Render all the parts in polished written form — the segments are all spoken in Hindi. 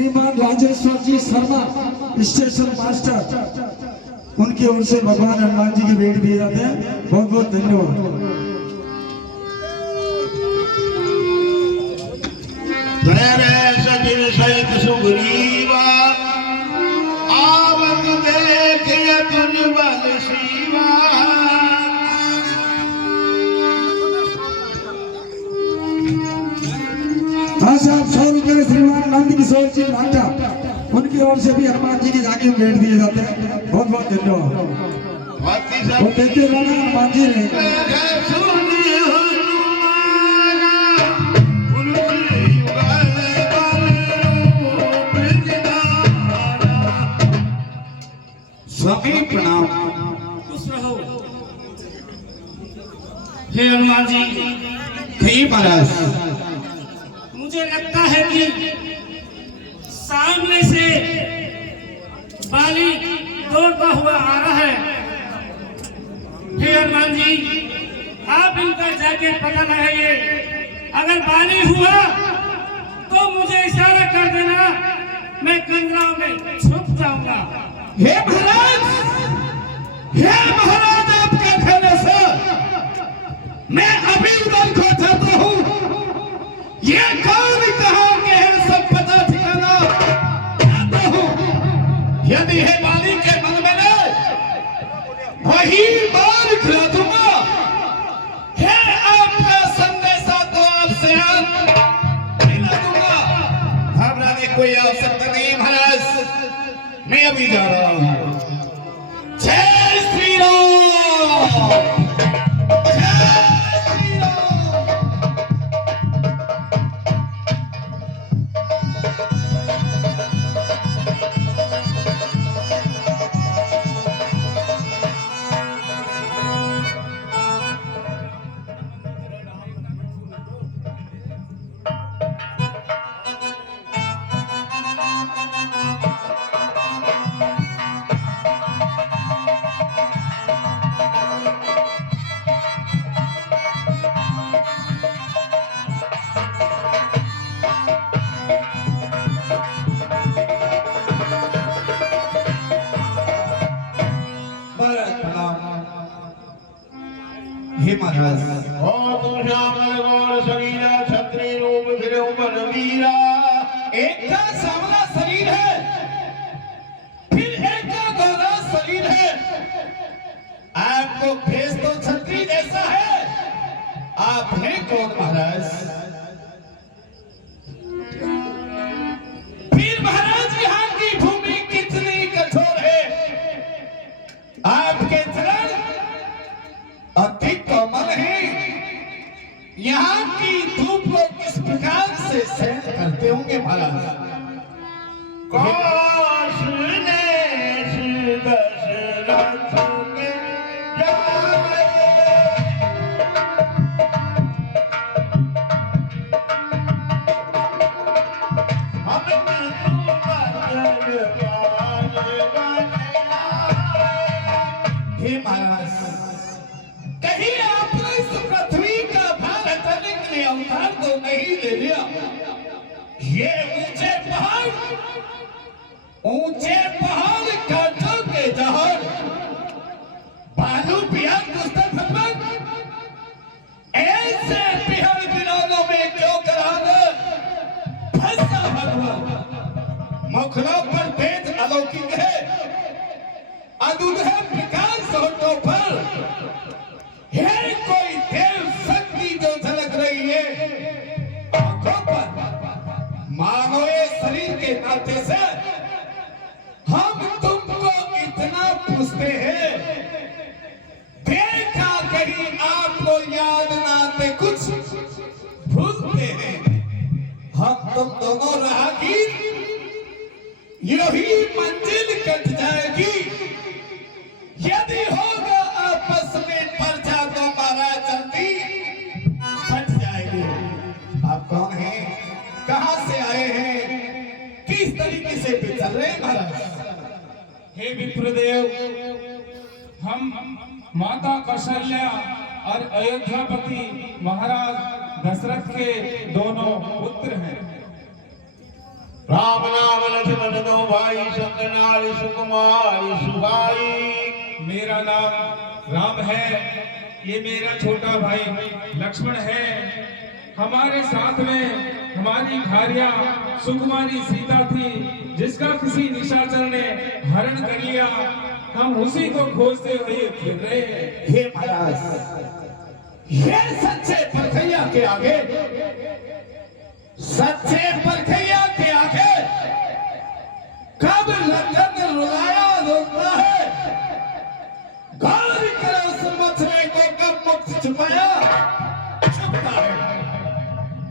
श्रीमान राजेश्वर जी शर्मा स्टेशन मास्टर, उनकी ओर से भगवान हनुमान जी की भेंट दिए जाते हैं। बहुत बहुत धन्यवाद। सहित सुग्रीवा आवत देखिए तुझ बल शिवा। हाँ साहब, 100 रुपये श्रीमान नंद किशोर जी लाटा, उनकी ओर से भी हनुमान जी की झांकी में भेंट दिए जाते हैं। बहुत बहुत धन्यवाद। वो देखते रहना हनुमान जी ने। सभी प्रणाम। खुश रहो। हे हनुमान जी। हे महाराज, मुझे लगता है कि सामने से बाली दौड़ता हुआ आ रहा है। हे हनुमान जी, आप इनका जाके पता लगाइए। अगर बाली हुआ तो मुझे इशारा कर देना, मैं कंदराओं में छुप जाऊंगा। हे महाराज, हे महाराज, आपके कहने से मैं अभी उधर को जाता हूँ। ये कौन कहाँ के हैं सब पता ठिकाना जाता हूँ। यदि है बाली के मन में न वही बाल खिला दूंगा। है आपका संदेशा तो आपसे मिला दूंगा। घबराने कोई आवश्यकता नहीं महाराज, मैं अभी जा रहा हूं। जय श्री राम, जय श्री राम। हे महाराज, तुम श्यामल गौर शरीरा छत्री रूप फिर मन वीरा। एक का सांवला शरीर है, फिर एक का गोरा शरीर है। आपको भेष तो छत्री जैसा है। आप हैं कौन महाराज? फिर महाराज, यहाँ की भूमि कितनी कठोर है। आपके चरण अति कोमल है। यहाँ की धूप को किस प्रकार से सहन करते होंगे महाराज? हे महाराज, कहीं आपने इस पृथ्वी का भार हटाने के लिए अवतार तो नहीं ले लिया। ये ऊंचे पहाड़ कांटों के जहर, बालू बिहार पुस्तक भगवान ऐसे बिहार बिनौलों में क्यों करा दे? फंसा भगवान मुखलों पर भेद अलौकिक है, अद्भुत है प्रकाश होठों पर है कोई देव शक्ति जो झलक रही है आंखों पर। मानो ये शरीर के नाते से हम तुमको इतना पूछते हैं, देखा कहीं आपको याद ना आते कुछ भूलते हैं। हम तुम दोनों राहगीर, यही मंजिल कट जाएगी। यदि होगा आपस में पर्चा तो मारा जल्दी फट जाएगी। आप कौन हैं? कहां से आए हैं? किस तरीके से चल रहे हैं महाराज? हे विप्रदेव, हम माता कौशल्या और अयोध्यापति महाराज दशरथ के दोनों पुत्र हैं। राम नाम लक्ष्मण दो भाई सत्यनारायण सुकुमार सुहाई। मेरा नाम राम है, ये मेरा छोटा भाई लक्ष्मण है। हमारे साथ में हमारी भार्या सुकुमारी सीता थी, जिसका किसी निशाचर ने हरण कर लिया। हम उसी को खोजते हुए फिर रहे हैं। हे महाराज, ये सच्चे परखैया के आगे, सच्चे परखैया के आगे कब लखन रुलाया रोता है, गौर करो उस मथुरे को कब मुक्त छुपाया छुपता है।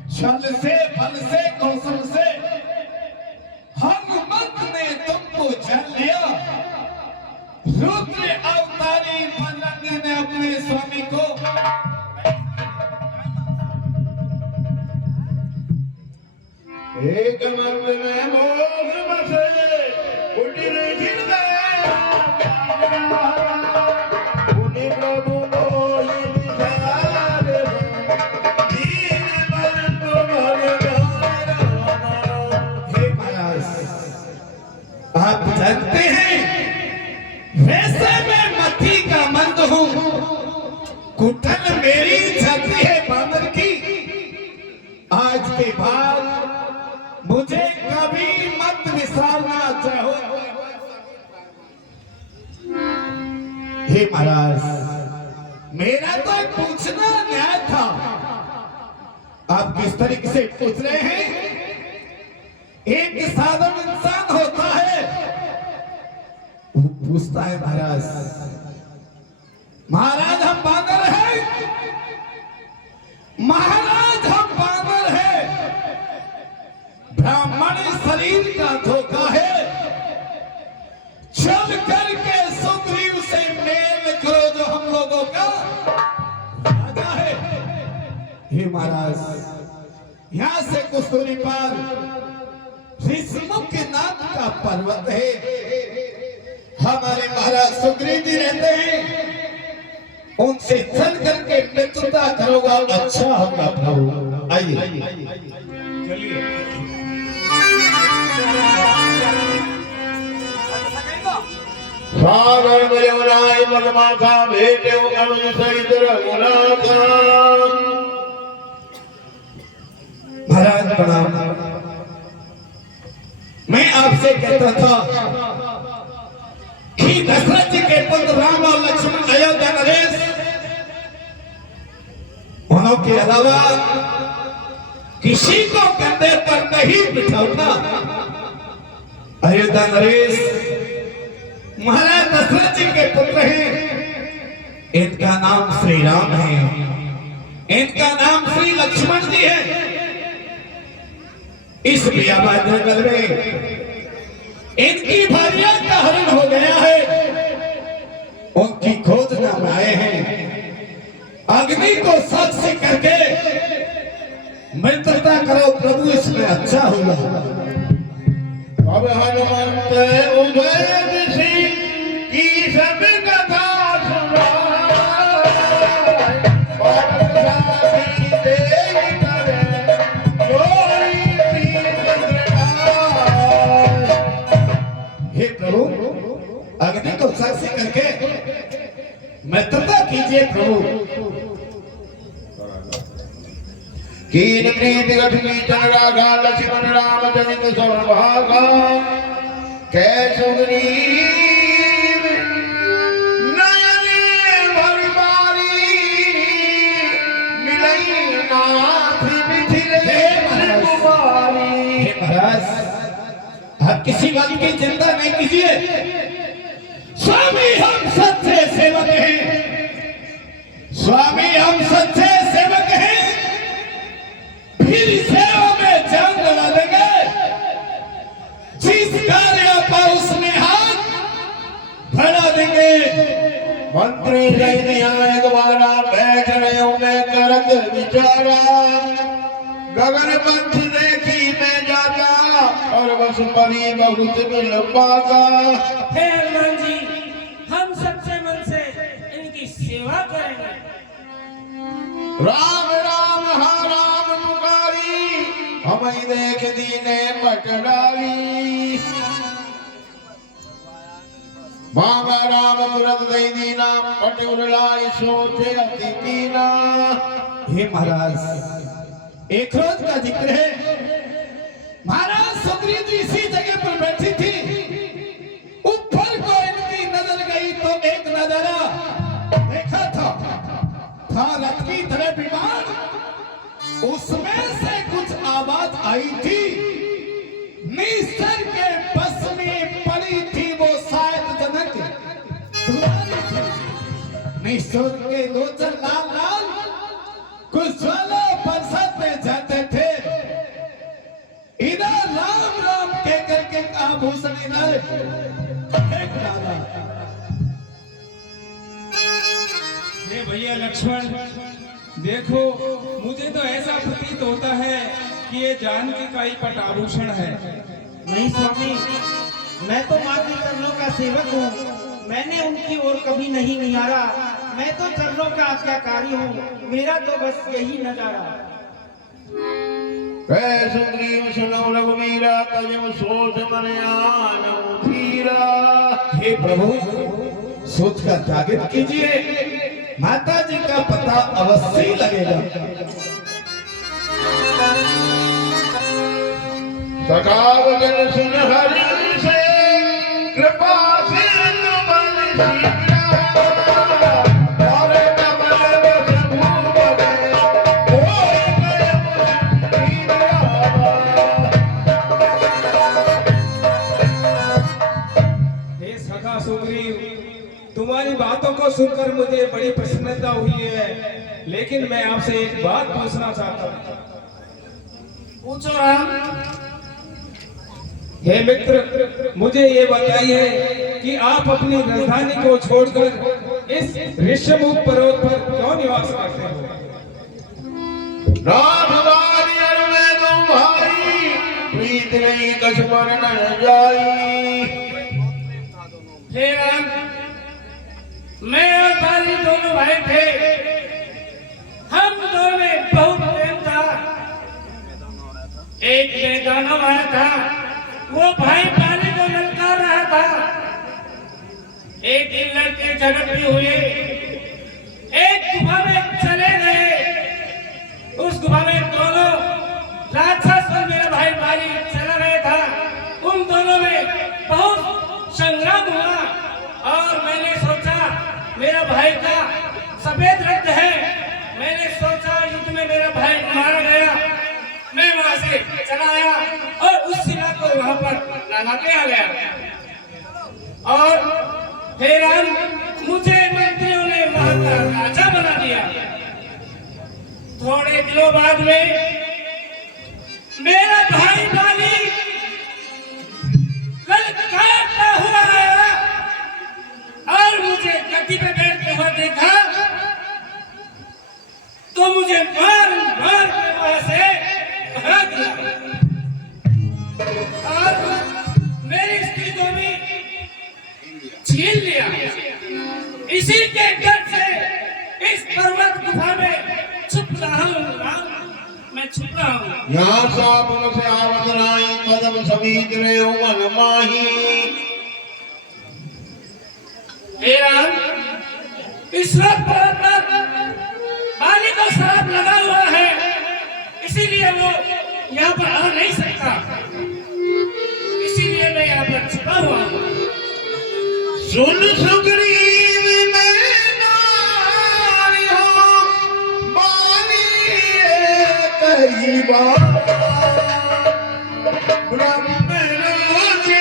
छल से बल से कौशल से हनुमत ने तुमको जल लिया। रुद्र अवतारी बजरंग ने अपने स्वामी को एक मंद में मोह बसे कुटीर घिर गया। उन्हीं प्रभु लोई निधार दीन बंद भर। हे महाराज, आप जानते हैं वैसे मैं मती का मंद हूँ, कुटल मेरी छाती है बांदर की। आज के बाद मुझे कभी मत विसारना चाहो। हे महाराज, मेरा तो पूछना न्याय था, आप किस तरीके से पूछ रहे हैं? एक साधारण इंसान होता है, वो पूछता है महाराज, महाराज हम बांदर हैं, महाराज हम बांदर हैं, ब्राह्मण शरीर का धोखा है, चल करके सुग्रीव से मेल करो जो हम लोगों का राजा है। हे महाराज, यहां से कुछ दूरी पर ऋषिमुख नाथ का पर्वत है, हमारे महाराज सुग्रीव जी रहते हैं, उनसे चल करके मित्रता करोगा अच्छा होगा प्रभु। आइए चलिए। सागर यमुनाय मदमाथा भेटे अरुण सहित रघुनाथ। महाराज प्रणाम। मैं आपसे कहता था कि दशरथ जी के पुत्र राम और लक्ष्मण अयोध्या नरेश, उन्हों के अलावा किसी को कंधे पर नहीं बिठाऊंगा। अयोध्या नरेश महाराज दशरथ जी के पुत्र हैं, इनका नाम श्री राम है, इनका नाम श्री लक्ष्मण जी है। इस बियाबाद जंगल में इनकी भार्या का हरण हो गया है, उनकी खोज नाम आए हैं। अग्नि को साक्षी करके मित्रता करो प्रभु, इसमें अच्छा होगा। अब हनुमंत उभय सिंह की सब कथा हे प्रभु, अग्नि को साक्षी करके मित्रता कीजिए प्रभु। कीन प्रीति गठनी चन रागा लक्ष्मण राम जनित सर्वभागा। कैसुग्रीव नयने भरबारी मिलई नाथ मिथिले कुमारी। हे महाराज, आप किसी बात की चिंता नहीं कीजिए, स्वामी हम सच्चे सेवक हैं, स्वामी हम सच्चे सेवक हैं, फिर सेवा में जान लगा देंगे। जिस कार्य पर उसने हाथ बढ़ा देंगे। मंत्री न्याय द्वारा बैठ रहे मैं करत विचारा। गगन पंथ देखी मैं जाता और बस परी बहुत मिल पाता। हे हनुमान जी, हम सच्चे मन से इनकी सेवा करेंगे। राम राम हा राम पुकारी, हम वही देख दीने पटराली मांगा राम तुरंत दई दीना पट उड़लाई सोचे अति कीना। हे महाराज एक रोज का जिक्र है, महाराज सुग्रीव जी इसी जगह पर बैठी थी, ऊपर को इनकी नजर गई तो एक नजारा देखा था रथ की तरह विमान, उसमें से कुछ आवाज आई थी, निसर के बस में पड़ी थी वो शायद जनक दुलारी थी। निसर के लोचन लाल लाल कुछ ज्वाला बरसाते जाते थे, इधर राम राम कह करके आभूषण इधर फेंक डाला। हे भैया लक्ष्मण, देखो मुझे तो ऐसा प्रतीत होता है कि ये जानकी का ही पटाभूषण है। नहीं स्वामी, मैं तो माँ के चरणों का सेवक हूँ, मैंने उनकी ओर कभी नहीं निहारा, मैं तो चरणों का आज्ञाकारी हूँ, मेरा तो बस यही नजारा। सुग्रीव सुनो रघुवीरा तजब सोच मन आन उठीरा। हे प्रभु सोच का त्याग कीजिए, माता जी का पता अवश्य ही लगेगा। सखावत सुन हरि से कृपा से तुम्हारी बातों को सुनकर मुझे बड़ी प्रसन्नता हुई है, लेकिन मैं आपसे एक बात पूछना चाहता हूँ। पूछो राम। हे मित्र, मुझे ये बताइए कि आप अपनी राजधानी को छोड़कर इस ऋष्यमुख पर्वत पर क्यों निवास करते हो? प्रीत नहीं कछुवर न जाई। हे राम, मैं और बाली दोनों भाई थे, हम दोनों में बहुत प्रेम था। एक बेगाना आया था, वो भाई बाली को ललकार रहा था। एक दिन लड़के झगड़ते हुए एक गुफा में चले गए। उस गुफा में दोनों राक्षस और मेरा भाई बाली चला गया था। उन दोनों में बहुत संग्राम हुआ और मैंने सोचा मेरा भाई का सफेद रक्त है। मैंने सोचा युद्ध में मेरा भाई मारा गया। मैं वहां से चला आया और उस शिला को वहां पर लगा के आ गया। और फिर मुझे मंत्रियों ने वहां का राजा बना दिया। थोड़े दिनों बाद में मेरा भाई बाली ललकारता हुआ आया और मुझे गद्दी पे बैठते हुए देखा तो मुझे मार मार के वहां से भाग दिया और मेरी स्त्री को भी छीन लिया। इसी के डर से इस पर्वत गुफा में छुप रहा हूँ। मैं छुप रहा हूँ। यहाँ साप से आवत नाई कदम समीत रे मन माही। इस वक्त पर बाली को श्राप लगा हुआ है, इसीलिए वो यहाँ पर आ नहीं सकता। इसीलिए मैं यहाँ पर छुपा हुआ हूँ। सुन सुग्रीव मैं नारी हूँ, बाली कई बार ब्रह्म रुचि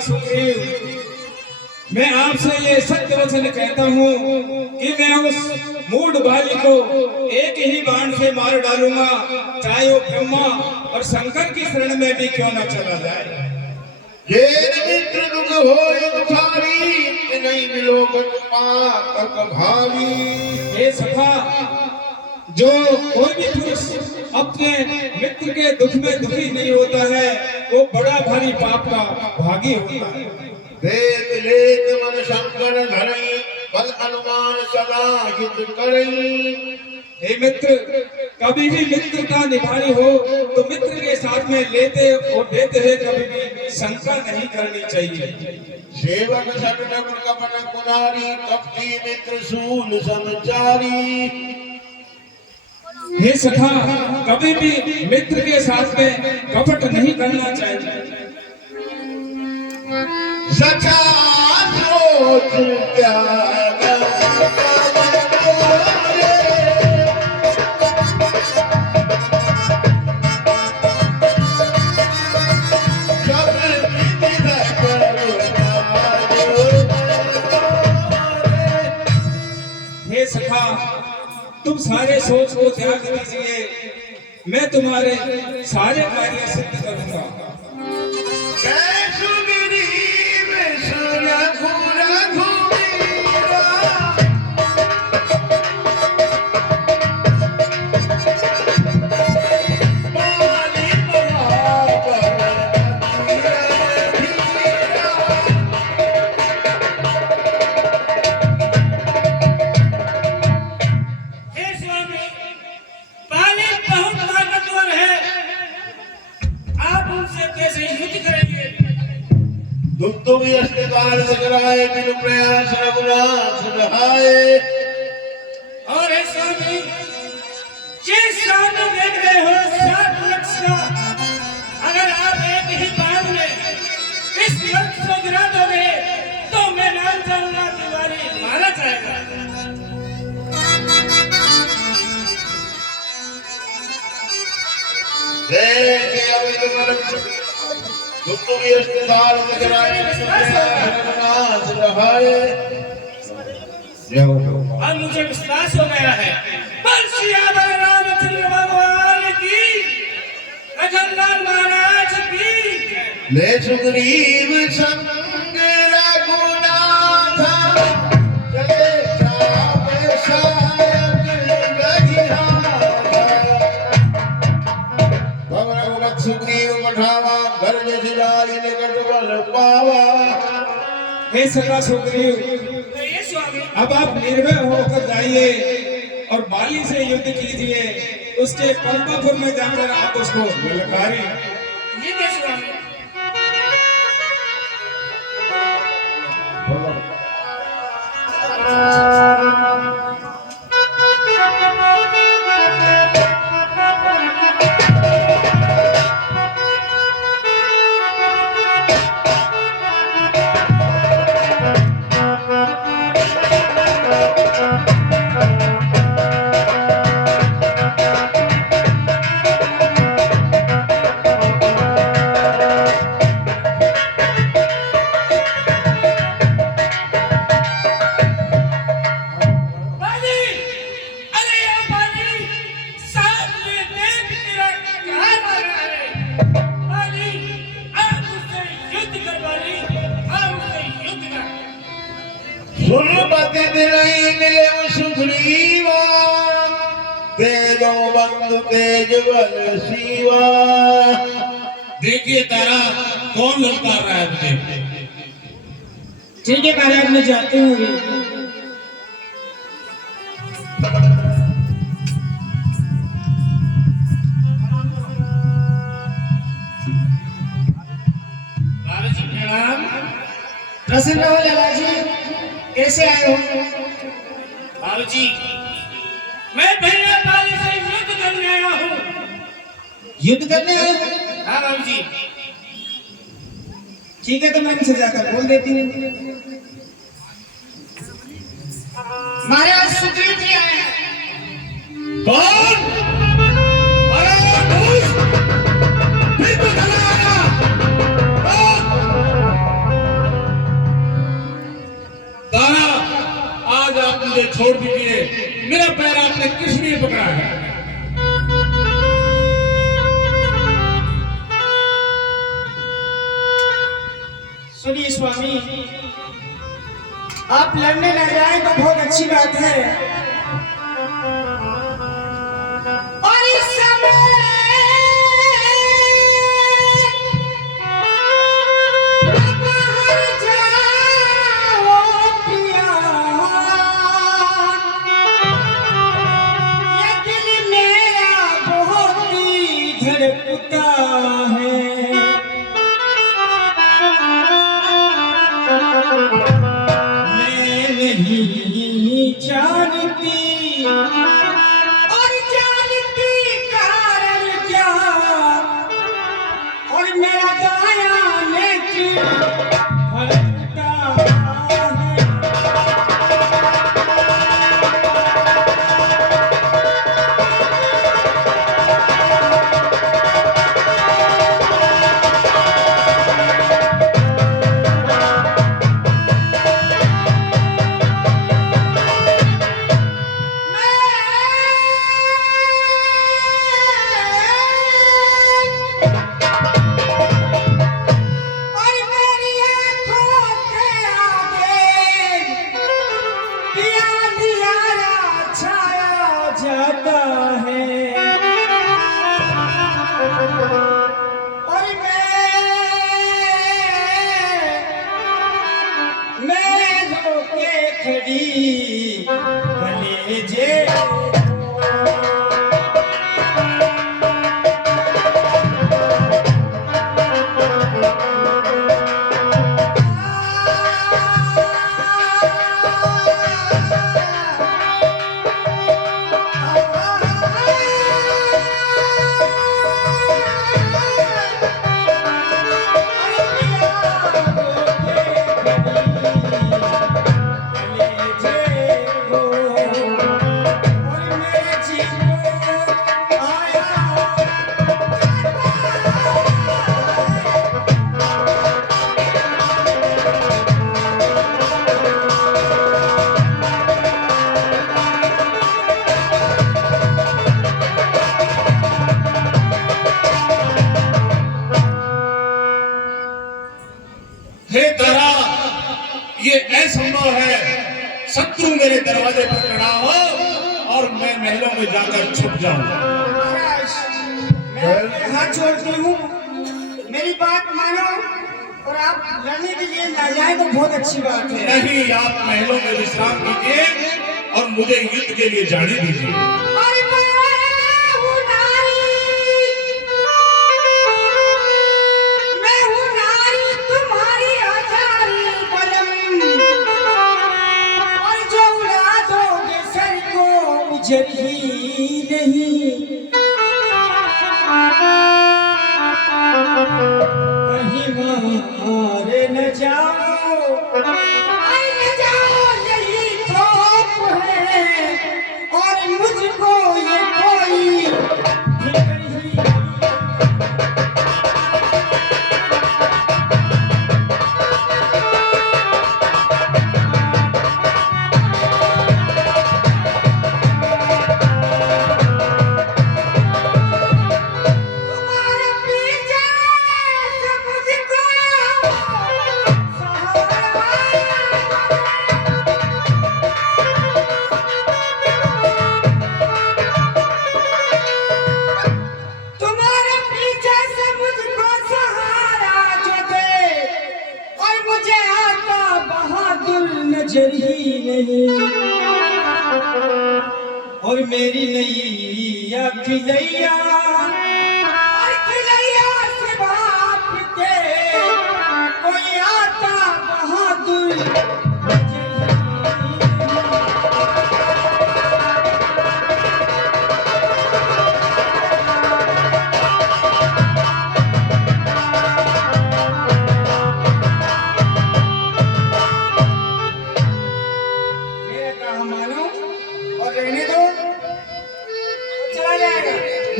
सुग्रीव, मैं आपसे ये सत्य वचन कहता हूँ कि मैं उस मूढ़ बाली को एक ही बाण से मार डालूंगा, चाहे वो ब्रह्मा और शंकर की शरण में भी क्यों न चला जाए। ये मित्र दुख हो भारी नहीं मिलो भावी। हे सखा, जो कोई भी पुरुष अपने मित्र के दुख में दुखी नहीं होता है वो बड़ा भारी पाप का भागी होता है। वेद लेत मन शंकर धरई बल अनुमान सदा हित करई। हे मित्र, कभी भी मित्रता निभानी हो तो मित्र के साथ में लेते और देते हुए कभी भी शंका नहीं करनी चाहिए। सेवक सटन कपट कुनारी कपटी मित्र सूल समचारी। हे सखा, कभी भी मित्र के साथ में कपट नहीं करना चाहिए। सचा सोच त्याग हे सखा, तुम सारे सोच को त्याग दीजिए, मैं तुम्हारे सारे कार्य सिद्ध करूंगा। हे स्वामी, बाली बहुत ताकतवर है, आप उनसे कैसे युद्ध करेंगे? दुख भी अस्तिकाल कराए बिन प्रयास रघुनाथ रहाए। और हे स्वामी, जिस सामने देख रहे हो 7 लक्ष्य का, अगर आप एक ही बार में इस लक्ष्य को गिरा दोगे तो मैं मान जाऊंगा कि बाली मारा जाएगा। अब मुझे विश्वास हो गया है। सियावर रामचंद्र भगवान की, रघुनाथ महाराज की। ले सुग्रीव संग रघुनाथ चले चाप सायक गहिराथ। भव रघुवत सुग्रीव बढ़ावा घर जिलाय निकट बल पावा। हे सखा सुग्रीव, तो ये स्वामी, अब आप निर्भय होकर जाइए और बाली से युद्ध कीजिए। उसके पंपापुर में जाकर आप उसको ललकारिए। ये क्या स्वामी? बाली, अरे ये बाली, सामने देख तेरा क्या मारा है? बाली, आप उससे युद्ध कर बाली, आप उससे युद्ध कर। सुरपति दिलई मिले सुग्रीवा तेजो बंधु तेज बल शिवा। देखिए तारा, कौन ललकार रहा है मुझे? ठीक है महाराज, मैं जाती हूँ। बाबा जी प्रणाम। प्रसन्न हो लाला जी, कैसे आए हो? बाबू जी, मैं भैया बाली से युद्ध करने आया हूँ। युद्ध करने आए हो? हाँ बाबू जी। ठीक है, तो मैं इनसे जाकर बोल देती हूँ। महाराज सुग्रीव जी आए हैं। कौन? अरे घूस! फिर तो चला आया। तारा, आज आप मुझे छोड़ दीजिए। मेरा पैर आपने किस लिए पकड़ा है? सुनिए स्वामी, आप लड़ने न जाए तो बहुत अच्छी बात है, जाता है और मैं रोके खड़ी कलेजे हे धरा, ये असंभव है। शत्रु मेरे दरवाजे पर खड़ा हो और मैं महलों में जाकर छुप जाऊं। मैं आपके हाथ जोड़ती हूँ, मेरी बात मानो और आप लड़ने के लिए ना जाए तो बहुत अच्छी बात है। नहीं, आप महलों में विश्राम कीजिए और मुझे युद्ध के लिए जाने दीजिए। जरी नहीं कहीं मारे न जाओ यही खौफ है और मुझको ये कोई फिक्र ही जरी नहीं और मेरी नैया खिलैया से बाप के कोई आता बहादुर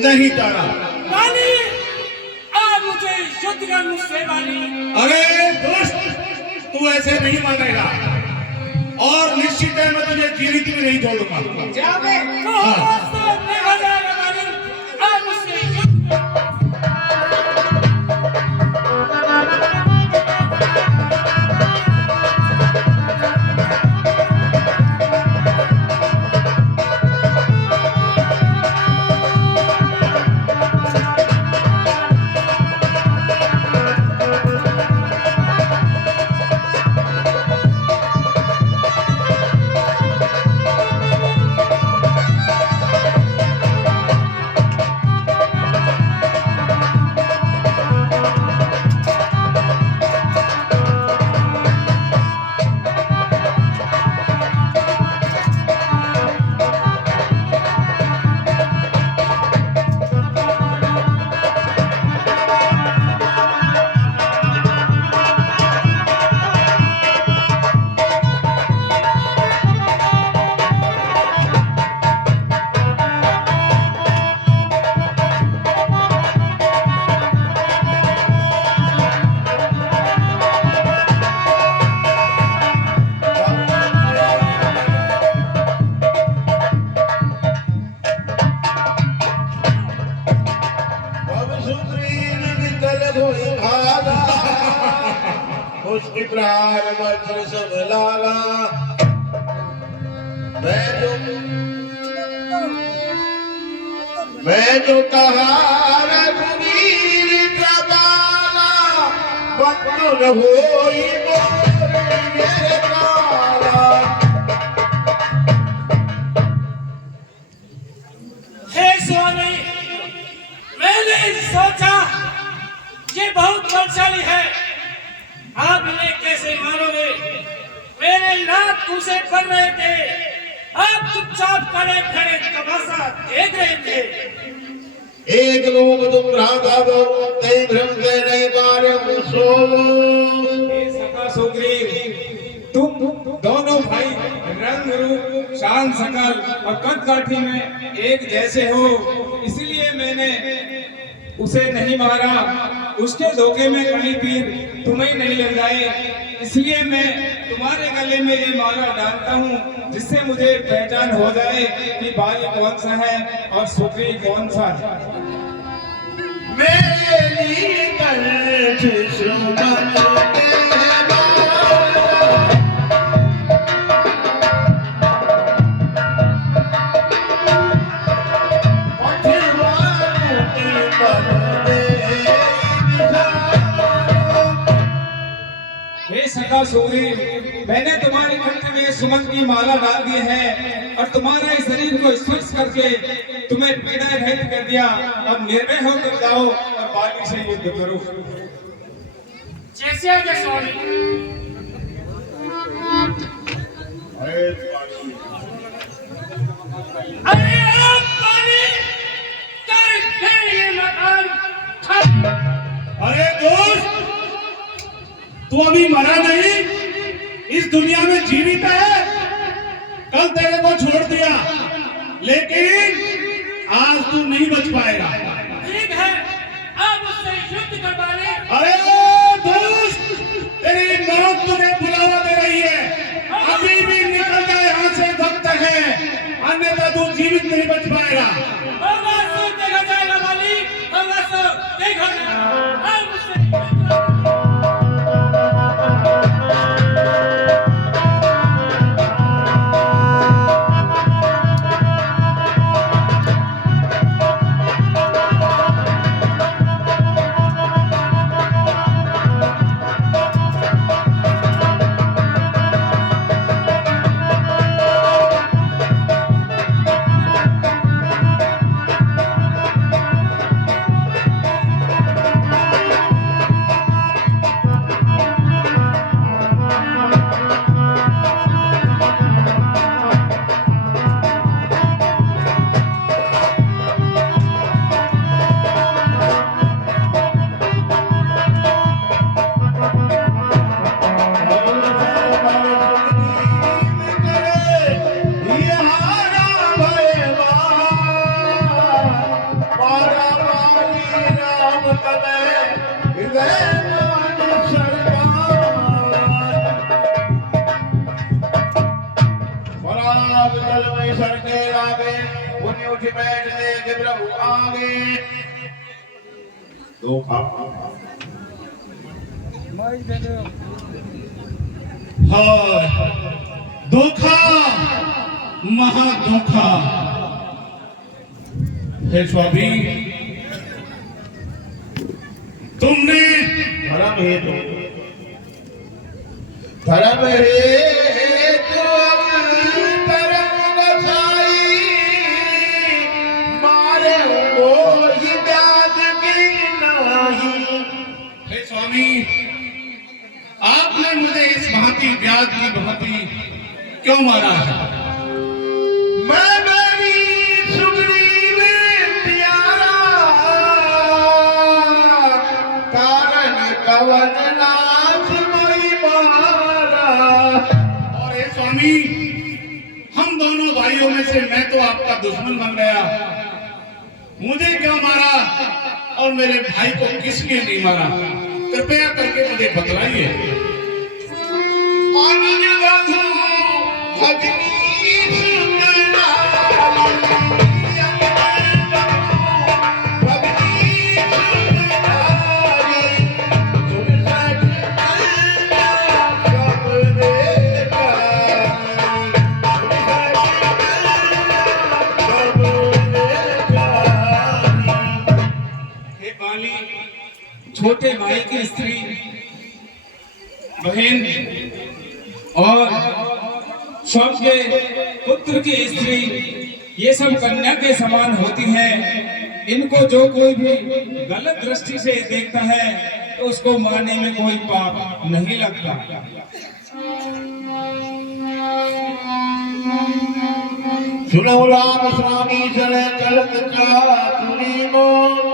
नहीं तारा, बाली आज मुझे युद्ध कर मुझसे बाली। अरे दोस्त, तू ऐसे नहीं मानेगा और निश्चित है मैं तुझे जीवित भी नहीं छोड़ूंगा। जाओगे तो देखा जाएगा बाली, आज मुझसे युद्ध उसकी प्राण वज्र सब लाला, मैं जो मैं तो कहा रघुवीर कृपाला बंधु न होई मोरे काला। हे स्वामी, मैंने सोचा ये बहुत बलशाली है, आप इन्हें कैसे मारोगे? मेरे नाथ तुझे कर रहे थे, आप चुपचाप खड़े खड़े तमाशा देख रहे थे। एक लोग तुम राधा दो कई भ्रम के नहीं पारे सो। हे सखा सुग्रीव, तुम दोनों भाई रंग रूप शान शकल और कद काठी में एक जैसे हो, इसलिए मैंने उसे नहीं मारा। उसके धोखे में कड़ी तीर तुम्हें नहीं लग जाए, इसलिए मैं तुम्हारे गले में ये माला डालता हूँ, जिससे मुझे पहचान हो जाए कि बाली कौन सा है और सुग्रीव कौन सा है। मेरी कंठ सुमन सखा सुग्रीव, मैंने तुम्हारे कंठ में सुमन की माला डाल दी है और तुम्हारे शरीर को स्पर्श करके तुम्हें पीड़ा रहित कर दिया। अब निर्भय होकर जाओ और बाली से युद्ध करो। जैसे आगे स्वामी। अरे आप बाली कर ये मकान। अरे दोस्त, तू अभी मरा नहीं, इस दुनिया में जीवित है। कल तेरे को छोड़ दिया, लेकिन आज तू नहीं बच पाएगा। ठीक है, आप उससे युद्ध करवा ले। अरे दोस्त, तेरी मौत तुझे बुलावा दे रही है। अभी भी निकल जा यहाँ से, वक्त है, अन्यथा तू जीवित नहीं बच पाएगा। होगा सो देखा जाएगा बाली, होगा सो देखा जाएगा। आप उससे युद्ध धोखा, महाधोखा। हे स्वामी, तुमने धर्म हेतु धर्म बचाई, मारे वो ही ब्याज की नहीं। हे स्वामी, आपने मुझे इस भांति ब्याज की भांति क्यों मारा है? मैं मेरी सुग्रीव प्यारा, कारण कवन नाथ मोई मारा। और हे स्वामी, हम दोनों भाइयों में से मैं तो आपका दुश्मन बन गया। मुझे क्यों मारा और मेरे भाई को किस लिए नहीं मारा? कृपया करके मुझे बतलाइए। छोटे भाई की स्त्री, बहन और शौक के पुत्र की स्त्री, ये सब कन्या के समान होती हैं। इनको जो कोई भी गलत दृष्टि से देखता है तो उसको मारने में कोई पाप नहीं लगता। सुनो राम स्वामी चले चलत का तुनी मोर,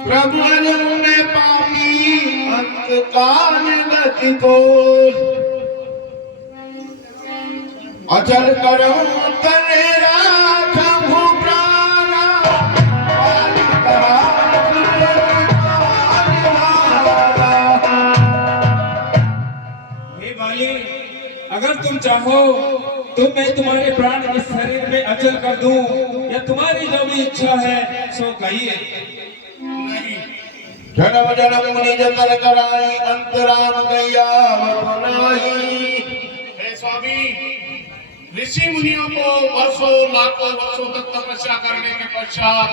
प्रभु में पापी अंत काल गति को, अचल करो तने राखहु प्राणा, हे बाली, अगर तुम चाहो तो मैं तुम्हारे प्राण इस शरीर में अचल कर दूं, या तुम्हारी जो भी इच्छा है सो कहिए। जन्म जन्म मुनि जतन कराई, अंतराम गैया नहीं। हे स्वामी, ऋषि मुनियों को वर्षों लाखों वर्षों तक तपस्या करने के पश्चात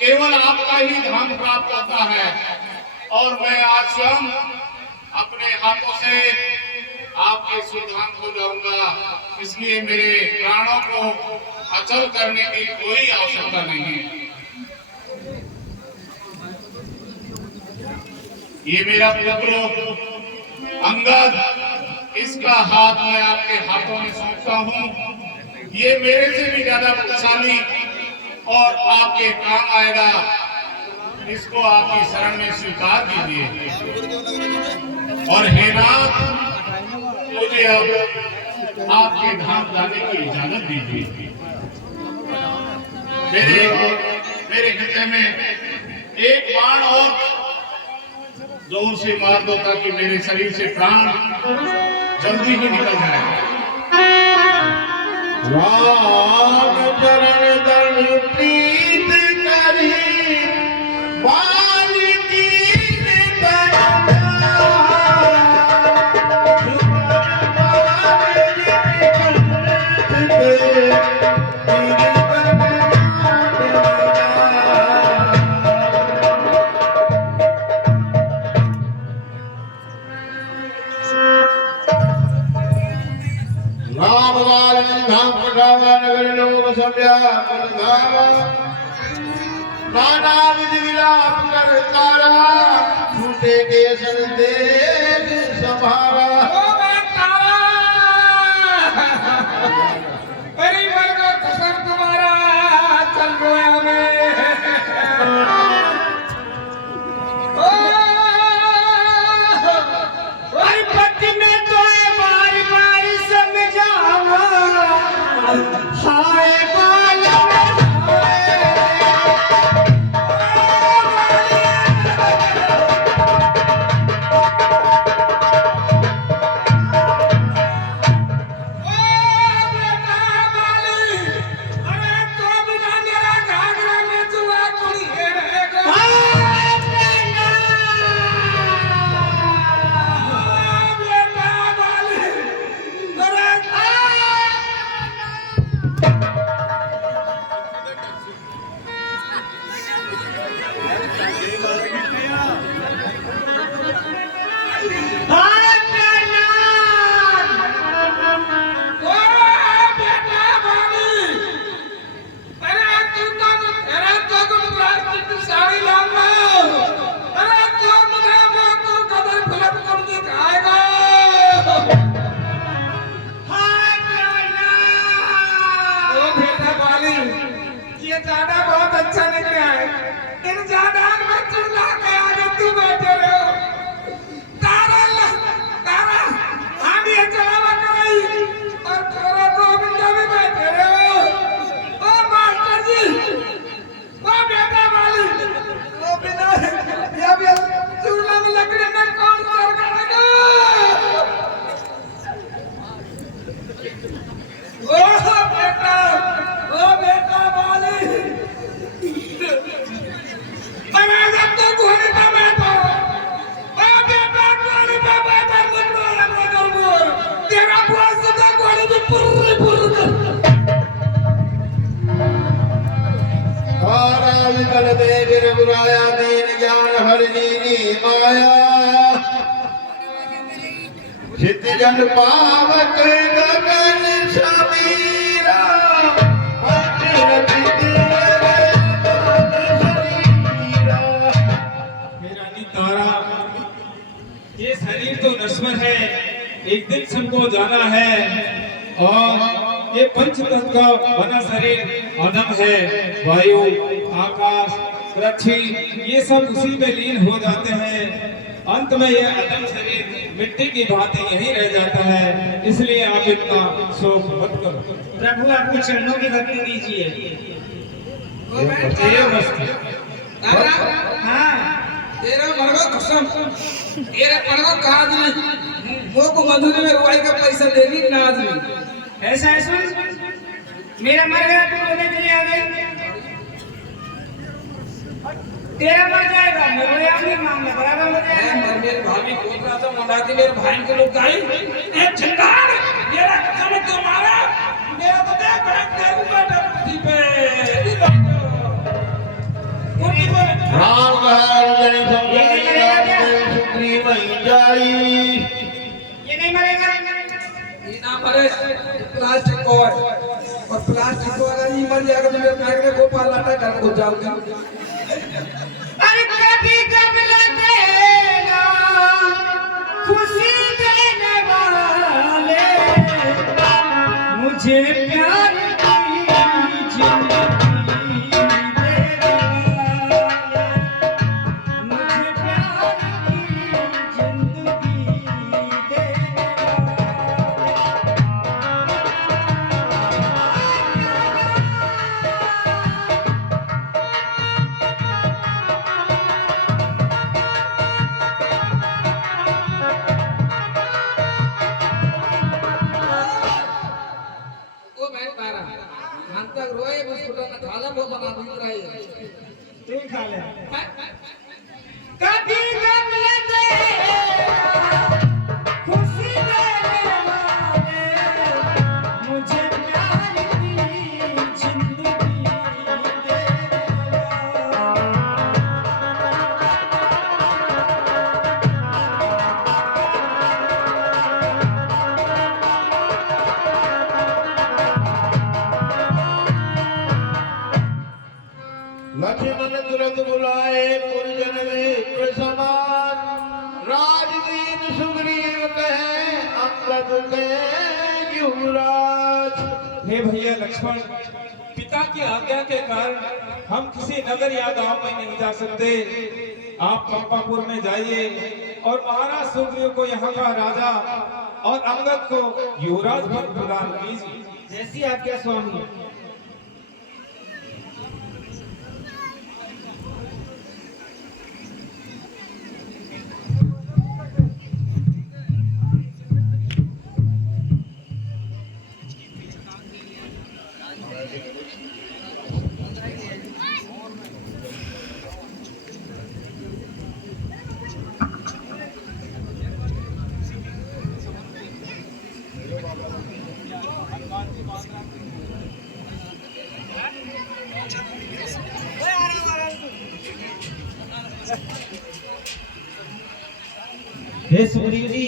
केवल आपका ही धाम प्राप्त होता है, और मैं आज स्वयं अपने हाथों से आपके सुधाम को जाऊंगा, इसलिए मेरे प्राणों को अचल करने की कोई आवश्यकता नहीं है। ये मेरा पुत्र अंगद, इसका हाथ मैं आपके हाथों में सौंपता हूँ। ये मेरे से भी ज्यादा बलशाली और आपके काम आएगा, इसको आपकी शरण में स्वीकार कीजिए। और हे नाथ, मुझे अब आपके धाम जाने की इजाजत दीजिए। मेरे हृदय में एक बाण और जोर से मार दो, ताकि मेरे शरीर से प्राण जल्दी ही निकल जाए। राम चरण दल प्रीत करी, बाल कीन नाना विधि विलाप कर तारा, छूटे के संदेश संभारा। बल दे गिर बुराया दीन ज्ञान हर नीनी माया चित जन पावक गगन समीरा मेरा तारा ये शरीर तो नश्वर है, एक दिन सबको जाना है। और ये पंच तत्व का बना शरीर अदम है। वायु, आकाश, पृथ्वी ये सब उसी में लीन हो जाते हैं। अंत में यह अदम शरीर मिट्टी की भांति यहीं रह जाता है। इसलिए आप इतना शोक मत करो। प्रभु आपको चरणों की भक्ति दीजिए। हाँ तेरा मरवा कसम तेरा पड़वा काज नहीं वो को मधुरी में रुआई का पैसा देगी नाज नहीं। ऐसा है सुन, मेरा मर गया तो रोने के लिए आ गई, तेरा मर जाएगा मेरे आगे मामला बराबर हो जाएगा। मेरे भाभी बोल रहा था मनाती मेरे भाई के लोग गाई ए झंडार मेरा कसम तो मारा मेरा तो देख बैठ तेरे ऊपर पृथ्वी पे राम जनी समझाई सुग्रीव जाई ये नहीं मरेगा। ये ना मरे प्लास्टिक और प्लास्टिक को अगर ये मर जाएगा तो मेरे पैर में गोपाल लाटा घर को जाऊंगी। अरे कभी कबला देना खुशी देने वाले मुझे प्यार की जिंदगी देने वाले मुझे प्यार की जिंदगी देने ओ मैं तारा हम तक रोए बिस्कुट ना खाला वो बना दूं रही तू खा ले। कभी कबला देना खुशी देने वाले मुझे प्यार की जिंदगी देने वाले लक्ष्मण तुरंत बुलाए पुरजन में समान राजदीन सुग्रीव कहे अंगद के युवराज। हे भैया लक्ष्मण, पिता की आज्ञा के कारण हम किसी नगर या गांव में नहीं जा सकते। आप पंपापुर में जाइए और महाराज सुग्रीव को यहाँ का राजा और अंगद को युवराज पद प्रदान कीजिए। जैसी आज्ञा स्वामी। हे सुग्रीव जी,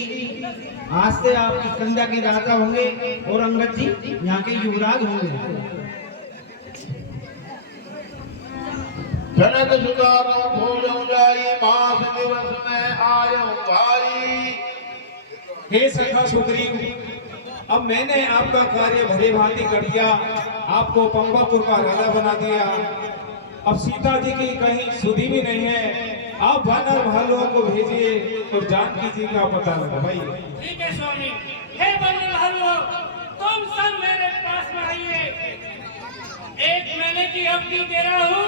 आज से आप किष्किंधा के राजा होंगे और अंगद जी यहाँ के युवराज होंगे। जनक सुदारो भोजो जाई मास दिवस में आयो भाई। हे सखा सुग्रीव, अब मैंने आपका कार्य भले भांति कर दिया, आपको पंपापुर का राजा बना दिया। अब सीता जी की कहीं सुधी भी नहीं है। आप वानर भालुओं को भेजिए और जानकी जी का पता लगाइए। ठीक है स्वामी। हे बंधु भाइयों, तुम सब मेरे पास में आइए। 1 महीने की अवधि दे रहा हूँ।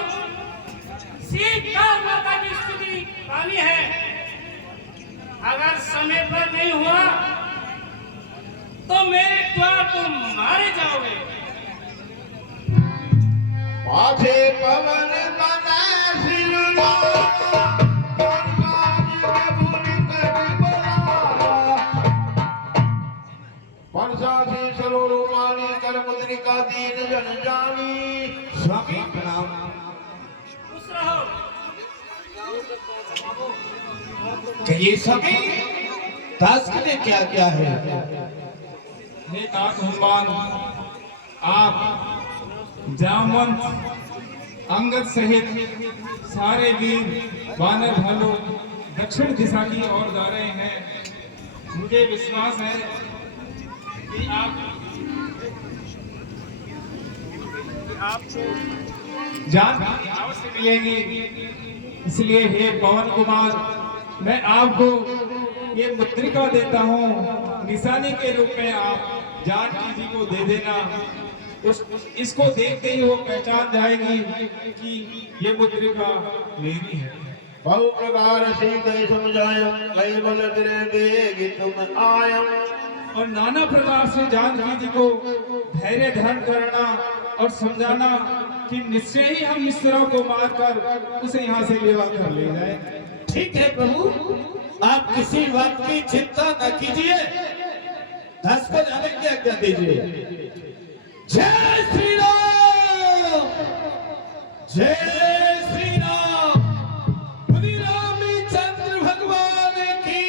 सीता माता की स्थिति पानी है। अगर समय पर नहीं हुआ तो मेरे द्वार तुम मारे जाओगे। पाछे पवन बना सिरुला पंसासी सरोरु मानी कर मुद्रिका दीन जन जानी। स्वामी प्रणाम। दूसरा कि ये सभी दास के लिए क्या क्या है? हे तात हनुमान, आप जामवंत अंगद सहित सारे वीर वानर भालू दक्षिण दिशा की ओर जा रहे हैं। मुझे विश्वास है कि आपको जान अवश्य मिलेगी। इसलिए हे पवन कुमार, मैं आपको ये मुद्रिका देता हूँ, निशानी के रूप में आप जानकी जी को दे देना। इसको देखते ही वो पहचान जाएगी कि ये मुद्रिका मेरी है। बहु प्रकार सीते समझायो, कई बल तेरे बेग तुम आयो। और नाना प्रकार से जानकी जी को धैर्य धारण करना और समझाना कि निश्चय ही हम मिश्रों को मारकर उसे यहाँ से लेवा कर ले जाए। ठीक है प्रभु, आप किसी बात की चिंता न कीजिए, दास को जाने की आज्ञा दीजिए। जय श्री राम, जय श्री राम, श्री रामचंद्र भगवान की।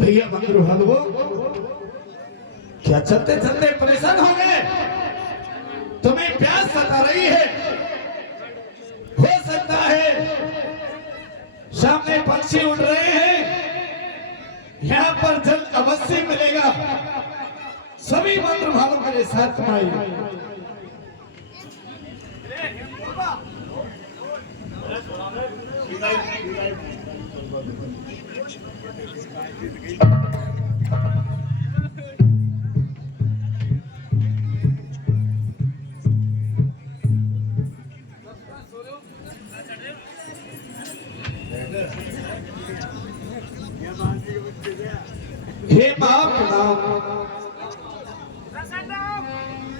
भैया मंदिर हलवो, क्या चलते चलते परेशान हो गए? तुम्हें प्यास सता रही है? हो सकता है सामने पक्षी उड़ रहे हैं, यहाँ पर जल अवश्य मिलेगा। सभी मंत्र भालों मेरे साथ में आइए। हे महाप्रणाम,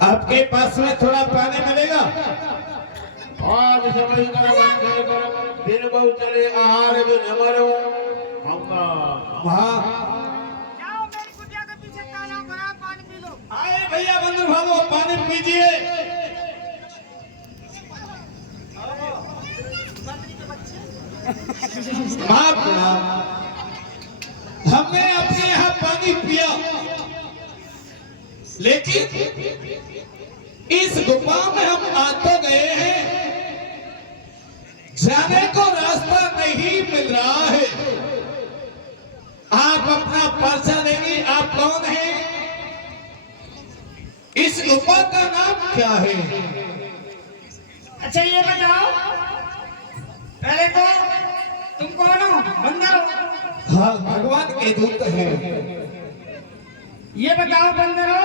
आपके पास में थोड़ा पानी मिलेगा? आज समय करो, दिन बहु चले आहार बिन मरो। हमका जाओ मेरी कुटिया के पीछे तालाब भरा, पानी पी लो। आए भैया मंदिर भालो, पानी पीजिए। महाप्रणाम, हमने अपने यहाँ पानी पिया, लेकिन इस गुफा में हम आ तो गए हैं, जाने को रास्ता नहीं मिल रहा है। आप अपना परिचय देंगे, आप कौन हैं? इस गुफा का नाम क्या है? अच्छा ये बताओ, पहले तो तुम कौन हो? बंदर हो? हाँ, भगवान के दूत हैं। ये बताओ बंदर हो,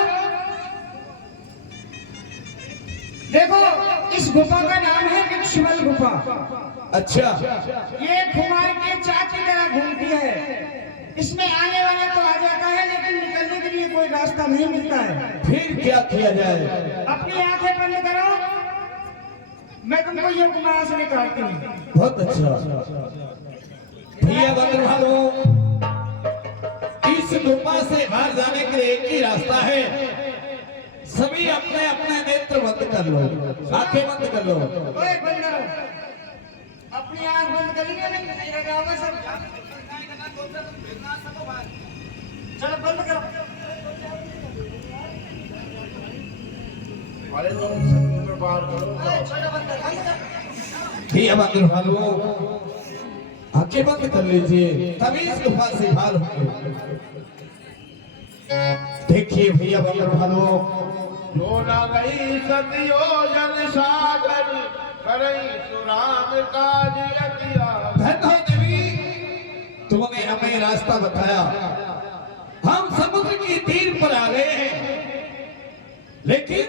देखो इस गुफा का नाम है विक्षमल गुफा। अच्छा, ये कुमार के चाक की तरह घूमती है। इसमें आने वाला तो आ जाता है, लेकिन निकलने के लिए कोई रास्ता नहीं मिलता है। फिर क्या किया जाए? अपनी आंखें बंद करो, मैं तुमको ये गुफा से निकालती हूँ। बहुत अच्छा। भैया बंदर भालो, इस गुफा से बाहर जाने के लिए एक ही रास्ता है। सभी अपने अपने नेत्र बंद कर लो, आंखें बंद कर लो। ओए बंदर हो, अपनी आंख बंद कर लीजिए, नहीं लगाओगे सब। चलो बंद करो। अरे तुम समुद्र पार करो। ओए छोटा बंदर, बंद कर। भैया बंदर भालो, आंखें बंद कर लीजिए, तभी इस गुफा से बाहर होंगे। देखिए भैया बंदर भालो, जो ना गई सतियो जन सागर, करई सुराम काज रतिया। धन्य हो देवी, तुमने हमें रास्ता बताया। हम समुद्र की तीर पर आ गए हैं, लेकिन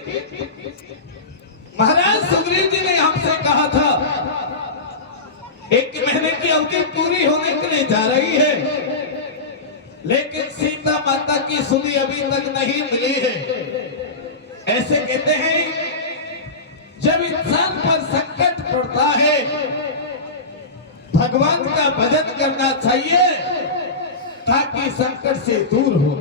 महाराज सुग्रीव जी ने हमसे कहा था 1 महीने की अवधि पूरी होने के लिए जा रही है, लेकिन सीता माता की सुधी अभी तक नहीं मिली है। ऐसे कहते हैं जब इंसान पर संकट पड़ता है भगवान का भजन करना चाहिए ताकि संकट से दूर हो।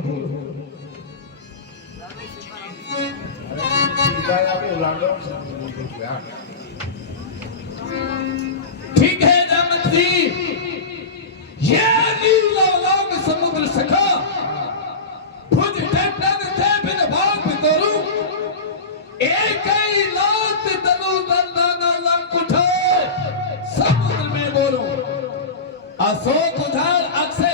ठीक है जामत जी, ये नीलावलांग समुद्र सखा भुज टंडन थे बिन भाग बितोरू एक ही लात तनु दंदाना लंक उठाए समुद्र में बोलो अशोक उधार अक्सर